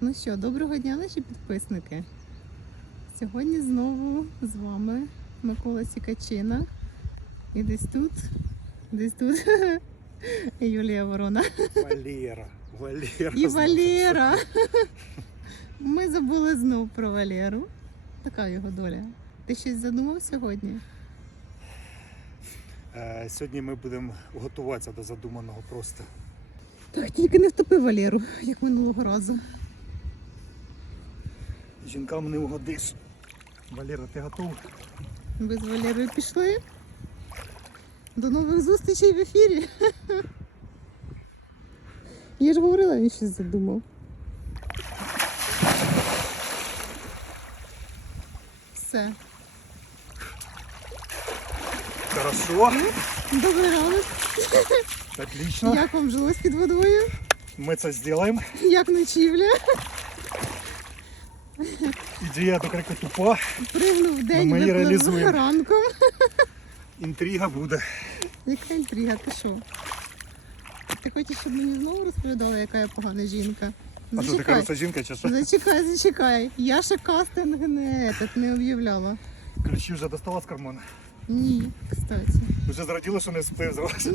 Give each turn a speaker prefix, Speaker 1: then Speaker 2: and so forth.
Speaker 1: Ну що, доброго дня, наші підписники. Сьогодні знову з вами Микола Сікачина. І десь тут, десь тут Юлія Ворона
Speaker 2: Валера. Валера.
Speaker 1: і. Валера. Ми забули знов про Валеру. Така його доля. Ти щось задумав сьогодні?
Speaker 2: Е, Сьогодні ми будемо готуватися до задуманого просто.
Speaker 1: Так, тільки не втопи Валеру, як минулого разу.
Speaker 2: Жінкам не угодиш. Валера, ти готов?
Speaker 1: З Валерою пішли. До нових зустрічей в ефірі. Я ж говорила, він щось задумав. Все.
Speaker 2: Хорошо.
Speaker 1: Добрий ранок.
Speaker 2: Отлично.
Speaker 1: Як вам жилось під водою?
Speaker 2: Ми це зробимо.
Speaker 1: Як ночівля?
Speaker 2: Ідея до крики тупа.
Speaker 1: Пригнув день,
Speaker 2: ми її реалізуємо.
Speaker 1: ранком.
Speaker 2: Інтрига буде.
Speaker 1: Яка інтрига, ти що? Ти хочеш, щоб мені знову розповідала, яка я погана жінка?
Speaker 2: А що ти
Speaker 1: Зачекай.
Speaker 2: жінка чи що?
Speaker 1: Зачекай, зачекай. Я ще кастинг не, этот, не об'являла.
Speaker 2: Ключі вже достала з кармана.
Speaker 1: Ні, кстати.
Speaker 2: Вже зраділа, що не встиг зразу.